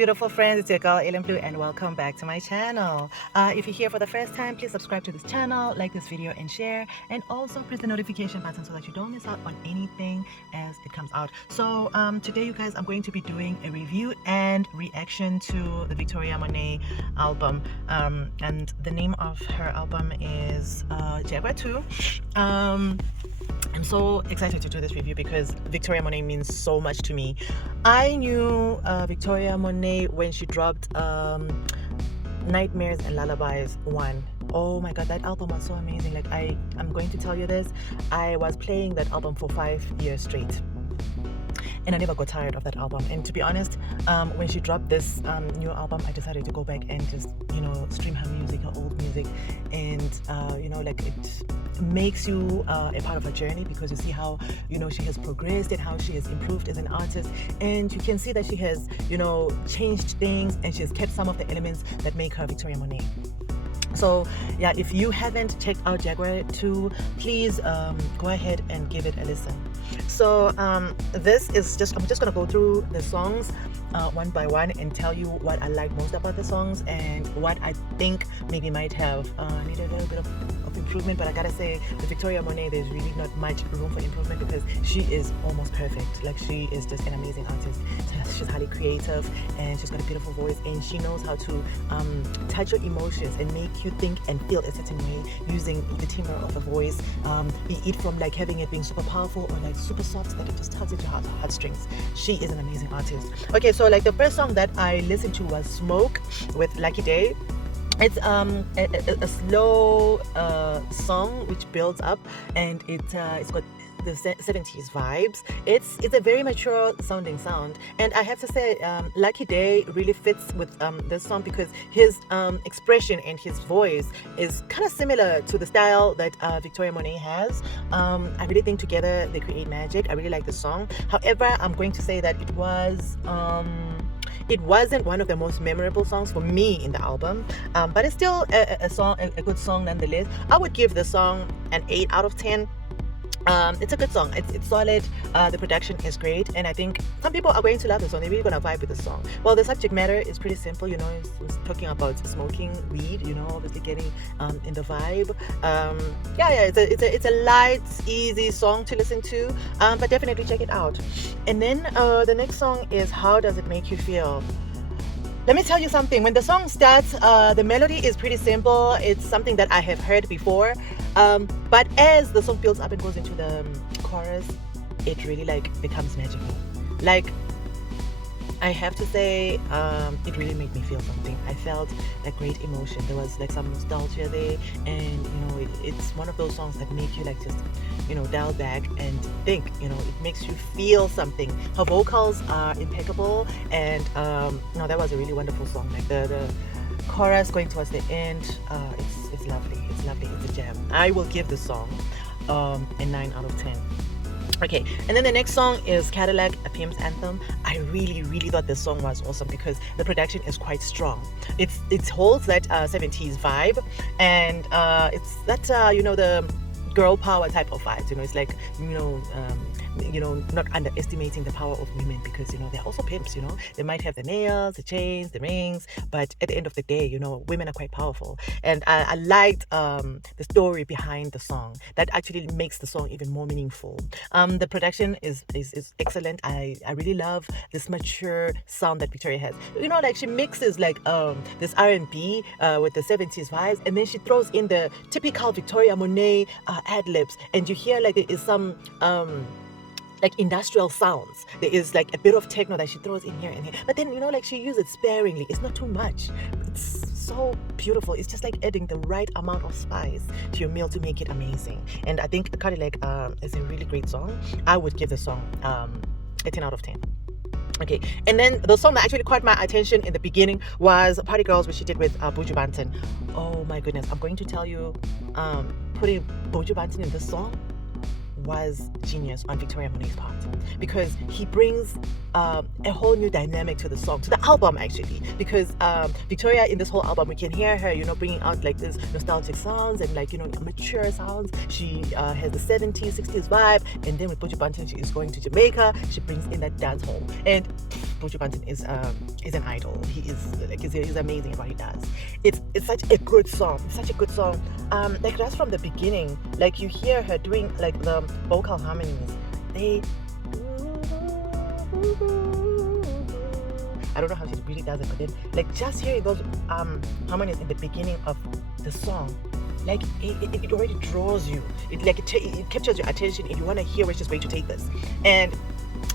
beautiful friends, it's your girl Alien Blue and welcome back to my channel. If you're here for the first time, please subscribe to this channel, like this video and share, and also press the notification button so that you don't miss out on anything as it comes out. So today you guys, I'm going to be doing a review and reaction to the Victoria Monet album, and the name of her album is Jaguar 2. I'm so excited to do this review because Victoria Monet means so much to me. I knew Victoria Monet when she dropped Nightmares and Lullabies 1. Oh my god, that album was so amazing. Like I'm going to tell you this, I was playing that album for 5 years straight. And I never got tired of that album. And to be honest, when she dropped this new album, I decided to go back and just, stream her music, her old music. And, like it makes you a part of her journey because you see how, she has progressed and how she has improved as an artist. And you can see that she has, changed things and she has kept some of the elements that make her Victoria Monet. So yeah, if you haven't checked out Jaguar 2, please go ahead and give it a listen. So this is I'm just gonna go through the songs one by one and tell you what I like most about the songs and what I think maybe might have needed a little bit of improvement. But I gotta say, with Victoria Monet, there's really not much room for improvement because she is almost perfect. Like, she is just an amazing artist. She's highly creative and she's got a beautiful voice, and she knows how to touch your emotions and make you think and feel a certain way using the timbre of the voice, be it from like having it being super powerful or like super soft that it just tugs at your heartstrings. She is an amazing artist. Okay, so like the first song that I listened to was Smoke with Lucky Day. It's a slow song which builds up, and it's got the 70s vibes. It's a very mature sounding sound, and I have to say Lucky Day really fits with this song because his expression and his voice is kind of similar to the style that Victoria Monet has. I really think together they create magic. I really like the song. However, I'm going to say that it wasn't one of the most memorable songs for me in the album, but it's still a good song nonetheless. I would give the song an 8 out of 10. It's a good song. It's solid. The production is great, and I think some people are going to love the song. They're really gonna vibe with the song. Well, the subject matter is pretty simple. It's talking about smoking weed. Obviously getting in the vibe. It's a light, easy song to listen to. But definitely check it out. And then the next song is How Does It Make You Feel? Let me tell you something. When the song starts, the melody is pretty simple. It's something that I have heard before. But as the song builds up and goes into the chorus, it really becomes magical. I have to say, it really made me feel something. I felt great emotion. There was some nostalgia there, and it's one of those songs that make you just dial back and think. It makes you feel something. Her vocals are impeccable, and that was a really wonderful song. The chorus going towards the end, it's lovely. It's lovely. It's a jam. I will give the song a 9 out of 10. Okay, and then the next song is Cadillac, a Pimp's Anthem. I really, really thought this song was awesome because the production is quite strong. It holds that 70s vibe, and it's that the girl power type of vibes. It's not underestimating the power of women because they're also pimps. They might have the nails, the chains, the rings, but at the end of the day, women are quite powerful. And I liked the story behind the song that actually makes the song even more meaningful. The production is excellent. I really love this mature sound that Victoria has. She mixes this R&B with the 70s vibes, and then she throws in the typical Victoria Monet ad-libs, and you hear there is some industrial sounds. There is a bit of techno that she throws in here and here, but then she uses it sparingly. It's not too much. It's so beautiful. It's just adding the right amount of spice to your meal to make it amazing. And I think Cadillac is a really great song. I would give the song a 10 out of 10. Okay, and then the song that actually caught my attention in the beginning was Party Girls, which she did with Buju Banton. Oh my goodness, I'm going to tell you, putting Buju Banton in this song was genius on Victoria Monet's part, because he brings a whole new dynamic to the song, to the album actually, because Victoria in this whole album, we can hear her, bringing out like this nostalgic sounds and like, mature sounds. She has the 70s, 60s vibe, and then with Buju Banton, she is going to Jamaica. She brings in that dance hall, and Buju Banton is an idol. He is like he's amazing at what he does. It's such a good song. It's such a good song. Like that's from the beginning. Like you hear her doing like the vocal harmonies. I don't know how she really does it, but then like just hearing those harmonies in the beginning of the song, like it already draws you. It captures your attention, and you want to hear where she's going to take this, and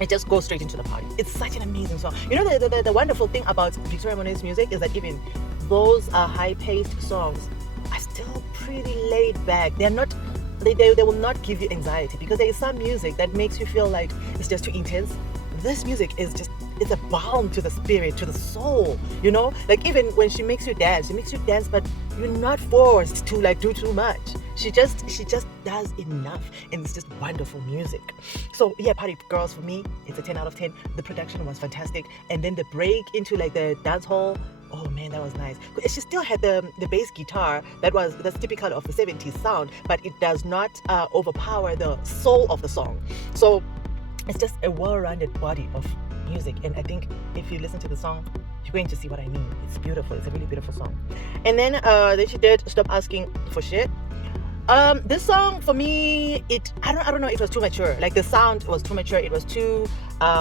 it just goes straight into the party. It's such an amazing song. The wonderful thing about Victoria Monet's music is that even those high-paced songs are still pretty laid back. They're not. They will not give you anxiety, because there is some music that makes you feel like it's just too intense. This music is just, it's a balm to the spirit, to the soul, like even when she makes you dance, but you're not forced to like do too much. She just does enough, and it's just wonderful music. So yeah, Party Girls, for me, it's a 10 out of 10. The production was fantastic, and then the break into like the dance hall, oh man, that was nice. She still had the bass guitar that's typical of the 70s sound, but it does not overpower the soul of the song. So it's just a well-rounded body of music, and I think if you listen to the song, you're going to see what I mean. It's beautiful. It's a really beautiful song. And then she did Stop Asking for Shit. This song for me, I don't know, it was too mature. Like the sound was too mature. It was too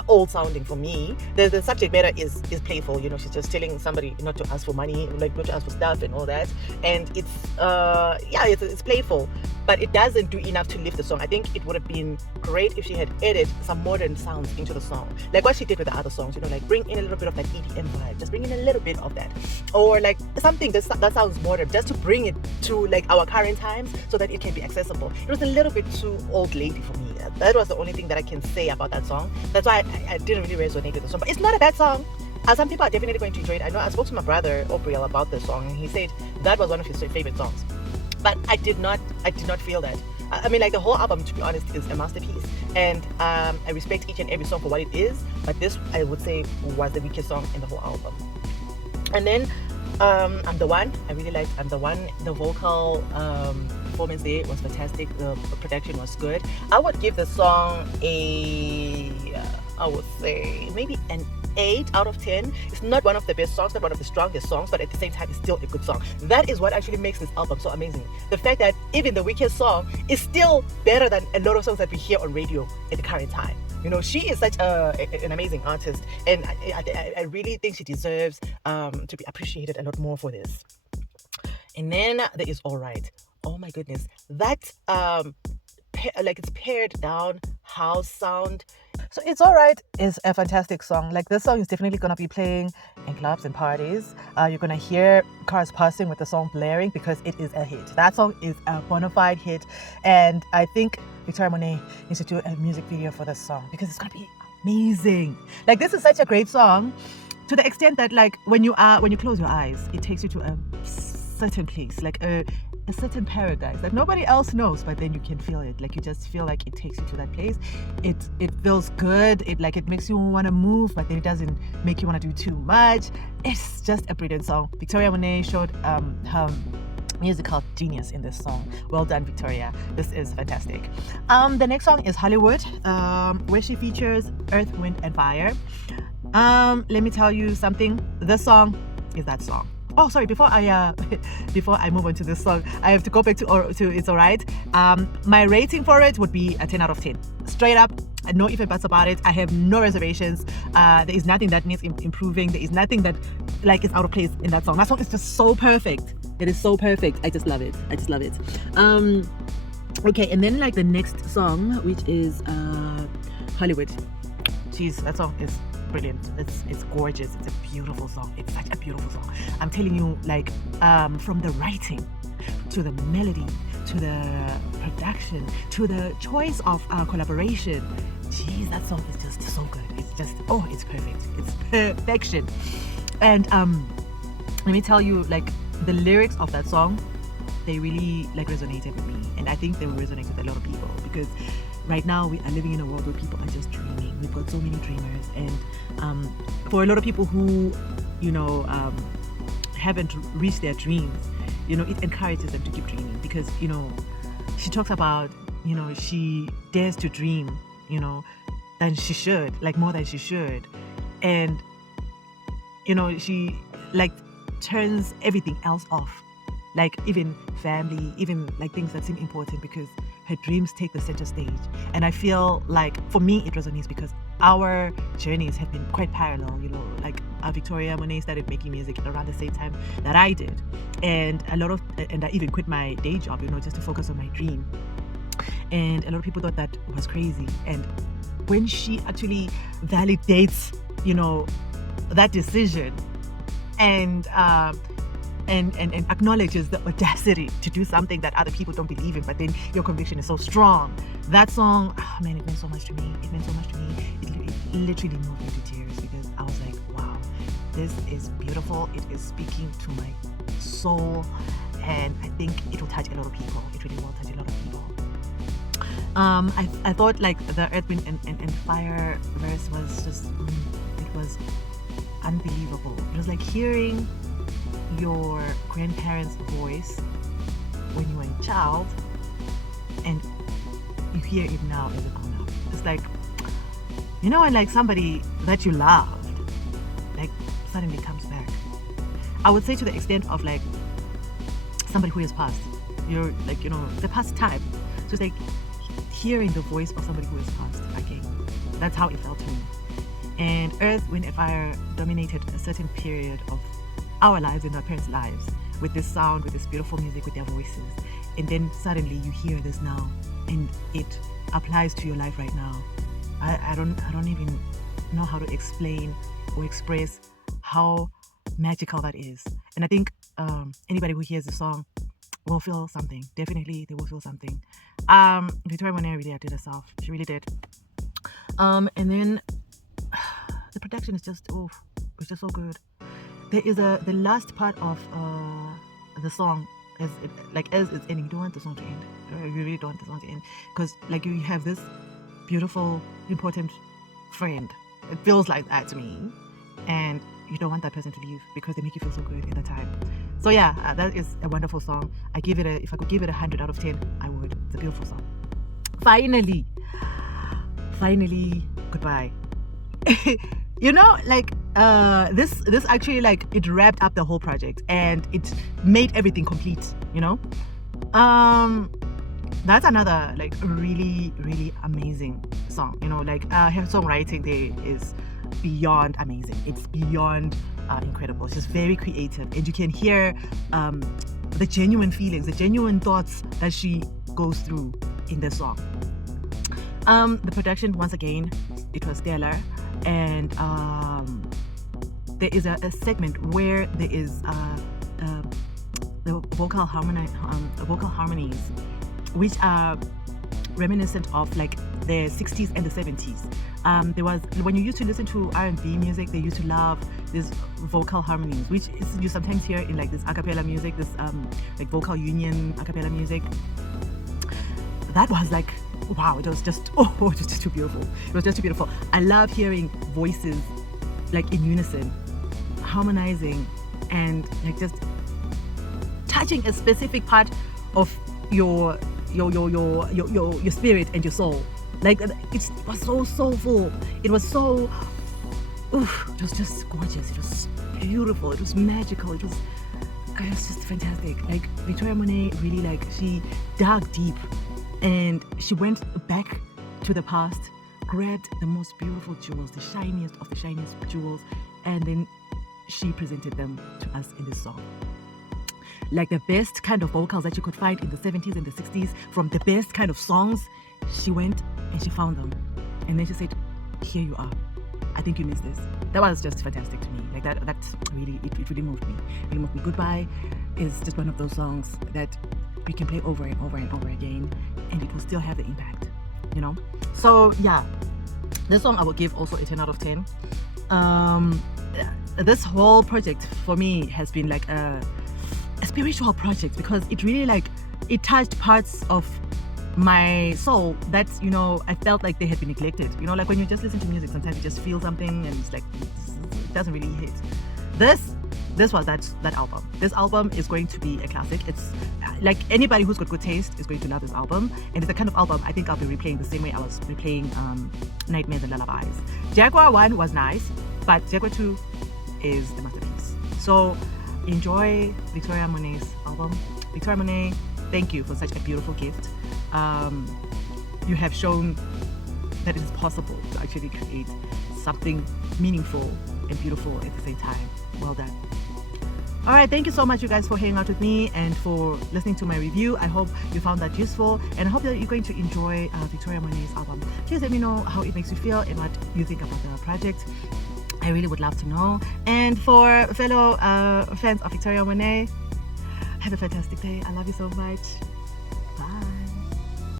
old sounding for me. The subject matter is playful. She's just telling somebody not to ask for money, like not to ask for stuff and all that. And it's playful, but it doesn't do enough to lift the song. I think it would have been great if she had added some modern sounds into the song, like what she did with the other songs. Like bring in a little bit of like EDM vibe, just bring in a little bit of that, or like something that sounds modern, just to bring it to like our current times, so that it can be accessible. It was a little bit too old lady for me. That was the only thing that I can say about that song. That's why I didn't really resonate with the song. But it's not a bad song. Some people are definitely going to enjoy it. I know I spoke to my brother Obriel about this song, and he said that was one of his favorite songs. But I did not feel that. I mean, like the whole album, to be honest, is a masterpiece, and I respect each and every song for what it is. But this, I would say, was the weakest song in the whole album. And then I'm the One. I really liked I'm the One. The vocal performance there was fantastic. The production was good. I would give the song I would say maybe an 8 out of 10. It's not one of the best songs, not one of the strongest songs, but at the same time, it's still a good song. That is what actually makes this album so amazing. The fact that even the weakest song is still better than a lot of songs that we hear on radio at the current time. She is such an amazing artist, and I really think she deserves to be appreciated a lot more for this. And then there is Alright. Oh my goodness, that it's pared down house sound. So It's Alright is a fantastic song. Like this song is definitely gonna be playing in clubs and parties. You're gonna hear cars passing with the song blaring, because it is a hit. That song is a bona fide hit, and I think Victoria Monet needs to do a music video for this song, because it's gonna be amazing. Like this is such a great song, to the extent that like when you close your eyes, it takes you to a certain place, like a certain paradise that nobody else knows, but then you can feel it. Like you just feel like it takes you to that place. It feels good. It makes you want to move, but then it doesn't make you want to do too much. It's just a brilliant song. Victoria Monet showed her musical genius in this song. Well done, Victoria. This is fantastic. The next song is Hollywood, where she features Earth, Wind and Fire. Let me tell you something. This song is that song. Oh, sorry. Before I move on to this song, I have to go back to It's Alright. My rating for it would be a 10 out of 10. Straight up, no ifs and buts about it. I have no reservations. There is nothing that needs improving. There is nothing that like is out of place in that song. That song is just so perfect. It is so perfect. I just love it. Okay, and then like the next song, which is Hollywood. Jeez, that song is brilliant. It's gorgeous. It's a beautiful song. It's such a beautiful song. I'm telling you, like from the writing to the melody to the production to the choice of collaboration. Jeez, that song is just so good. It's just it's perfect. It's perfection. And let me tell you, like the lyrics of that song, they really like resonated with me, and I think they will resonate with a lot of people, because right now we are living in a world where people are just dreaming. We've got so many dreamers, and for a lot of people who, haven't reached their dreams, it encourages them to keep dreaming, because she talks about, she dares to dream, than she should, like more than she should, and she like turns everything else off, like even family, even like things that seem important, because her dreams take the center stage. And I feel like for me it resonates because our journeys have been quite parallel. Like Victoria Monet started making music around the same time that I did, and I even quit my day job, just to focus on my dream. And a lot of people thought that was crazy, and when she actually validates that decision, and acknowledges the audacity to do something that other people don't believe in, but then your conviction is so strong. That song, man, it meant so much to me. It meant so much to me. It literally moved me to tears, because I was like, wow, this is beautiful. It is speaking to my soul, and I think it will touch a lot of people. It really will touch a lot of people. I thought like the Earth, Wind and Fire verse was just, it was unbelievable. It was like hearing your grandparents' voice when you were a child, and you hear it now as a grown-up. It's like, when like somebody that you loved, like suddenly comes back. I would say to the extent of like somebody who has passed. You're like, the past time. So it's like hearing the voice of somebody who has passed again. That's how it felt to me. And Earth, Wind and Fire dominated a certain period of our lives and our parents' lives with this sound, with this beautiful music, with their voices. And then suddenly you hear this now, and it applies to your life right now. I don't even know how to explain or express how magical that is. And I think anybody who hears the song will feel something. Definitely they will feel something. Victoria Monet really did herself. She really did. And then the production is just, it's just so good. There is the last part of the song, as it's ending. You don't want the song to end. You really don't want the song to end, because like you have this beautiful, important friend. It feels like that to me, and you don't want that person to leave because they make you feel so good at the time. So yeah, that is a wonderful song. If I could give it 100 out of 10, I would. It's a beautiful song. Finally, goodbye. This actually, like, it wrapped up the whole project, and it made everything complete. That's another like really, really amazing song. Her songwriting there is beyond amazing. It's beyond incredible. It's just very creative, and you can hear the genuine feelings, the genuine thoughts that she goes through in the song. The production, once again, it was stellar, and there is a segment where there is the vocal harmonies, which are reminiscent of like the 60s and the 70s. There was, when you used to listen to R&B music, they used to love these vocal harmonies, which is, you sometimes hear in like this a cappella music, this like vocal union a cappella music. That was like, wow, it was just too beautiful. It was just too beautiful. I love hearing voices like in unison, harmonizing, and like just touching a specific part of your spirit and your soul. Like, it was so soulful. It was so, it was just gorgeous. It was beautiful. It was magical. It was just fantastic. Like, Victoria Monet really, like, she dug deep, and she went back to the past, grabbed the most beautiful jewels, the shiniest of the shiniest jewels, and then she presented them to us in this song. Like the best kind of vocals that you could find in the 70s and the 60s, from the best kind of songs, she went and she found them. And then she said, here you are. I think you missed this. That was just fantastic to me. Like that really, it really moved me. It really moved me. Goodbye is just one of those songs that we can play over and over and over again, and it will still have the impact, So yeah, this song I would give also a 10 out of 10. This whole project for me has been like a spiritual project, because it really, like, it touched parts of my soul that, you know, I felt like they had been neglected. You know, like when you just listen to music, sometimes you just feel something and it's like it doesn't really hit. This was that album. This album is going to be a classic. It's like anybody who's got good taste is going to love this album, and it's the kind of album I think I'll be replaying the same way I was replaying Nightmares and Lullabies. Jaguar 1 was nice, but Jaguar 2 is the masterpiece. So enjoy Victoria Monet's album. Victoria Monet, thank you for such a beautiful gift. You have shown that it is possible to actually create something meaningful and beautiful at the same time. Well done. All right, thank you so much, you guys, for hanging out with me and for listening to my review. I hope you found that useful, and I hope that you're going to enjoy Victoria Monet's album. Please let me know how it makes you feel and what you think about the project. I really would love to know. And for fellow fans of Victoria Monet, have a fantastic day. I love you so much.